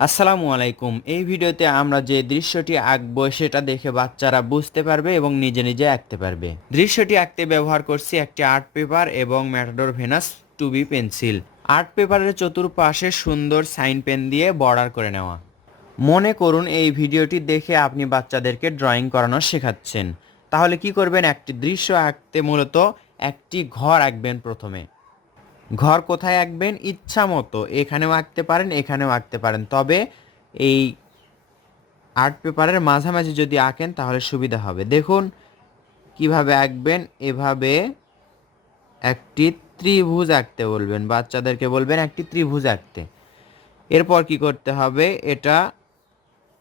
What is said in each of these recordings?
আসসালামু আলাইকুম। এই ভিডিওতে আমরা যে দৃশ্যটি আঁকবো সেটা দেখে বাচ্চারা বুঝতে পারবে এবং নিজে নিজে আঁকতে পারবে। দৃশ্যটি আঁকতে ব্যবহার করছি একটি আর্ট পেপার এবং Matador Venus 2B pencil. Art পেপারের চতুর্পাশে সুন্দর সাইন পেন দিয়ে বর্ডার করে নেওয়া। মনে করুন এই ভিডিওটি দেখে আপনি বাচ্চাদেরকে ড্রয়িং করানো শেখাচ্ছেন। তাহলে কি করবেন? একটি দৃশ্য আঁকতে মূলত একটি ঘর আঁকবেন প্রথমে। ঘর কোথায় আঁকবেন? ইচ্ছা মতো এখানেও আঁকতে পারেন, এখানেও আঁকতে পারেন, তবে এই আর্ট পেপারের মাঝামাঝি যদি আঁকেন তাহলে সুবিধা হবে। দেখুন কিভাবে আঁকবেন। এভাবে একটি ত্রিভুজ আঁকতে বলবেন, বাচ্চাদেরকে বলবেন একটি ত্রিভুজ আঁকতে। এরপর কি করতে হবে? এটা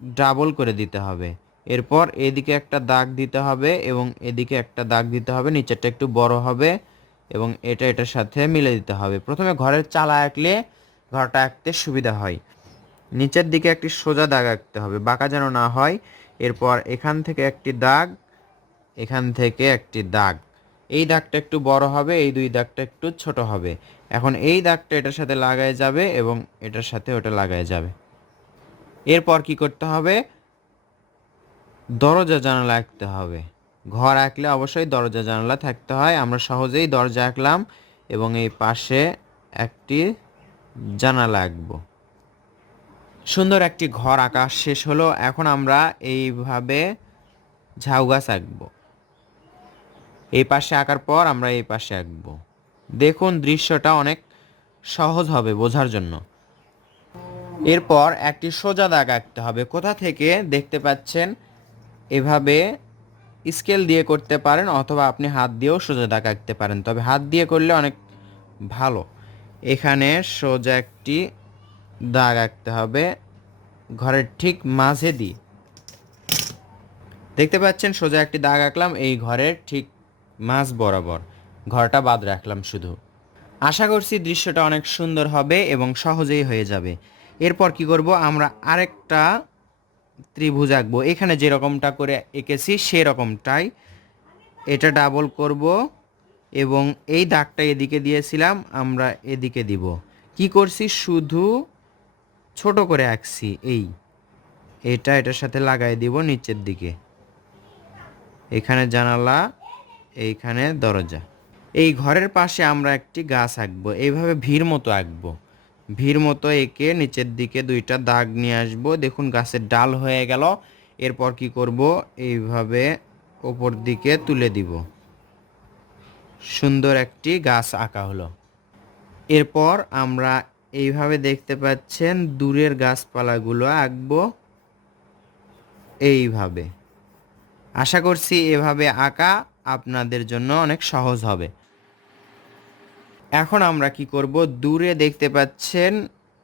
ডাবল করে দিতে হবে। এরপর এদিকে একটা দাগ দিতে হবে এবং এদিকে একটা দাগ দিতে হবে, নিচেরটা একটু বড় হবে এবং এটার সাথে মিলে দিতে হবে। প্রথমে ঘরের চালা আঁকলে ঘরটা আঁকতে সুবিধা হয়। নিচের দিকে একটি সোজা দাগ আঁকতে হবে, বাঁকা যেন না হয়। এরপর এখান থেকে একটি দাগ, এখান থেকে একটি দাগ। এই দাগটা একটু বড় হবে, এই দুই দাগটা একটু ছোট হবে। এখন এই দাগটা এটার সাথে লাগায় যাবে এবং এটার সাথে ওটা লাগায় যাবে। এরপর কি করতে হবে? দরজা জানালা আঁকতে হবে। ঘর আঁকলে অবশ্যই দরজা জানালা থাকতে হয়। আমরা সহজেই দরজা আঁকলাম এবং এই পাশে একটি জানালা আঁকবো। সুন্দর একটি ঘর আঁকা শেষ হলো। এখন আমরা এইভাবে ঝাউ গাছ আঁকবো। এই পাশে আঁকার পর আমরা এই পাশে আঁকবো। দেখুন দৃশ্যটা অনেক সহজ হবে বোঝার জন্য। এরপর একটি সোজা দাগ আঁকতে হবে। কোথা থেকে দেখতে পাচ্ছেন? এভাবে স্কেল দিয়ে করতে পারেন অথবা আপনি হাত দিয়েও সোজা দাগ আঁকতে পারেন, তবে হাত দিয়ে করলে অনেক ভালো। এখানে সোজা একটি দাগ আঁকতে হবে ঘরের ঠিক মাঝে দিয়ে। দেখতে পাচ্ছেন সোজা একটি দাগ আঁকলাম এই ঘরের ঠিক মাঝ বরাবর, ঘরটা বাদ রাখলাম শুধু। আশা করছি দৃশ্যটা অনেক সুন্দর হবে এবং সহজেই হয়ে যাবে। এরপর কি করব? আমরা আরেকটা ত্রিভুজ আঁকবো। এখানে যেরকমটা করে এঁকেছি সেরকমটাই এটা ডাবল করব এবং এই দাগটা এদিকে দিয়েছিলাম, আমরা এদিকে দিব। কি করছি? শুধু ছোট করে আঁকছি। এটার সাথে লাগাই দিব নিচের দিকে। এখানে জানালা, এইখানে দরজা। এই ঘরের পাশে আমরা একটি গাছ আঁকবো। এইভাবে ভির মতো আঁকবো। ভির মতো এঁকে নিচের দিকে দুইটা দাগ নিয়ে আসবো। দেখুন গাছের ডাল হয়ে গেল। এরপর কি করব? এইভাবে ওপর দিকে তুলে দিব। সুন্দর একটি গাছ আঁকা হলো। এরপর আমরা এইভাবে দেখতে পাচ্ছেন দূরের গাছপালাগুলো আঁকবো এইভাবে। আশা করছি এভাবে আঁকা আপনাদের জন্য অনেক সহজ হবে। এখন আমরা কি করব? দূরে দেখতে পাচ্ছেন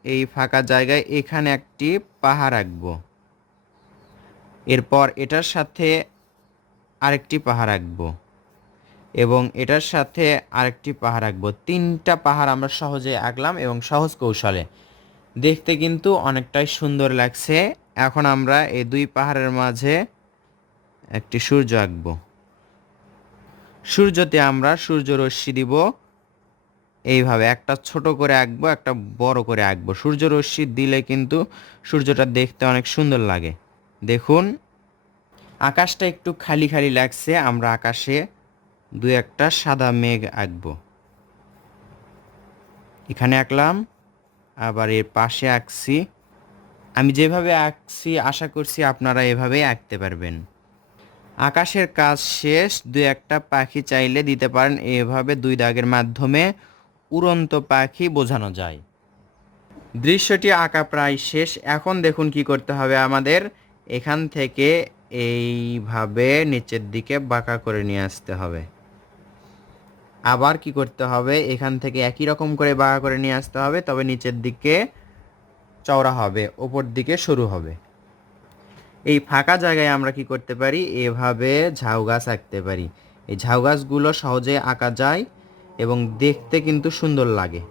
এই ফাঁকা জায়গায় এখানে একটি পাহাড় আঁকবো। এরপর এটার সাথে আরেকটি পাহাড় আঁকবো এবং এটার সাথে আরেকটি পাহাড় আঁকবো। তিনটা পাহাড় আমরা সহজে আঁকলাম এবং সহজ কৌশলে। দেখতে কিন্তু অনেকটাই সুন্দর লাগছে। এখন আমরা এই দুই পাহাড়ের মাঝে একটি সূর্য আঁকবো। সূর্যতে আমরা সূর্য রশ্মি দিব এইভাবে। একটা ছোট করে আঁকবো, একটা বড় করে আঁকবো। সূর্য রশ্মি দিলে কিন্তু সূর্যটা দেখতে অনেক সুন্দর লাগে। দেখুন আকাশটা একটু খালি খালি লাগছে, আমরা আকাশে দু একটা সাদা মেঘ আঁকবো। এখানে আঁকলাম, আবার এর পাশে আঁকছি। আমি যেভাবে আঁকছি আশা করছি আপনারা এভাবেই আঁকতে পারবেন। আকাশের কাজ শেষ। দু একটা পাখি চাইলে দিতে পারেন। এভাবে দুই দাগের মাধ্যমে উড়ন্ত পাখি বোঝানো যায়। দৃশ্যটি আঁকা প্রায় শেষ। এখন দেখুন কি করতে হবে আমাদের। এখান থেকে এইভাবে নিচের দিকে বাঁকা করে নিয়ে আসতে হবে। আবার কি করতে হবে? এখান থেকে একই রকম করে বাঁকা করে নিয়ে আসতে হবে, তবে নিচের দিকে চওড়া হবে, ওপর দিকে সরু হবে। এই ফাঁকা জায়গায় আমরা কি করতে পারি? এভাবে ঝাউ গাছ আঁকতে পারি। এই ঝাউ গাছগুলো সহজে আঁকা যায় এবং দেখতে কিন্তু সুন্দর লাগে।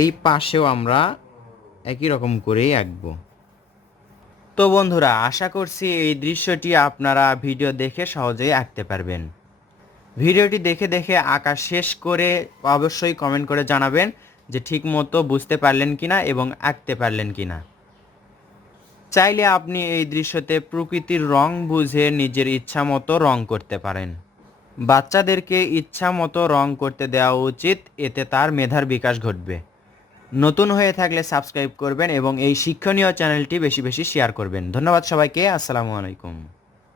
এই পাশেও আমরা একই রকম করেই আঁকবো। তো বন্ধুরা, আশা করছি এই দৃশ্যটি আপনারা ভিডিও দেখে সহজেই আঁকতে পারবেন। ভিডিওটি দেখে দেখে আঁকা শেষ করে অবশ্যই কমেন্ট করে জানাবেন যে ঠিক মতো বুঝতে পারলেন কিনা এবং আঁকতে পারলেন কিনা। চাইলে আপনি এই দৃশ্যতে প্রকৃতির রং বুঝে নিজের ইচ্ছা মতো রং করতে পারেন। বাচ্চাদেরকে ইচ্ছা মতো রং করতে দেওয়া উচিত, এতে তার মেধার বিকাশ ঘটবে। নতুন হয়ে থাকলে সাবস্ক্রাইব করবেন এবং এই শিক্ষণীয় চ্যানেলটি বেশি বেশি শেয়ার করবেন। ধন্যবাদ সবাইকে। আসসালামু আলাইকুম।